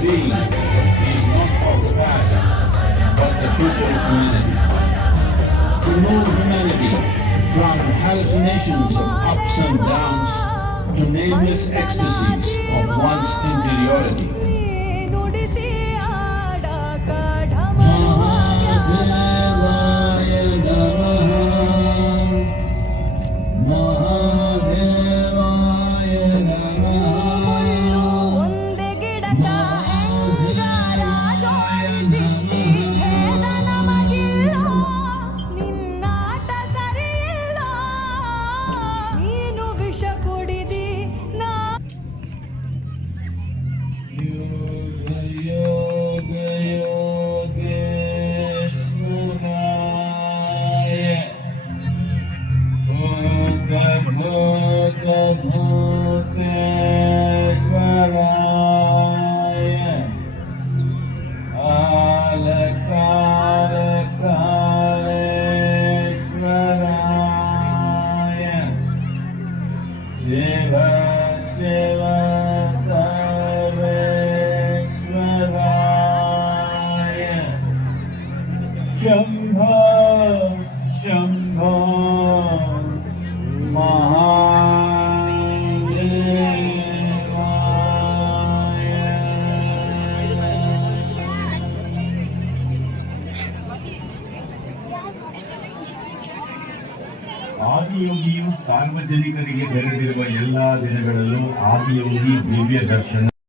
being is not of the past, but the future of humanity. To move humanity from hallucinations of ups and downs to nameless ecstasies of one's interiority. Shambho Shambho महादेवाय। ಆದಿಯೋಗಿಯು ಸಾರ್ವಜನಿಕರಿಗೆ ತೆರೆದಿರುವ ಎಲ್ಲಾ ದಿನಗಳಲ್ಲೂ ಆದಿಯೋಗಿ ದಿವ್ಯ ದರ್ಶನ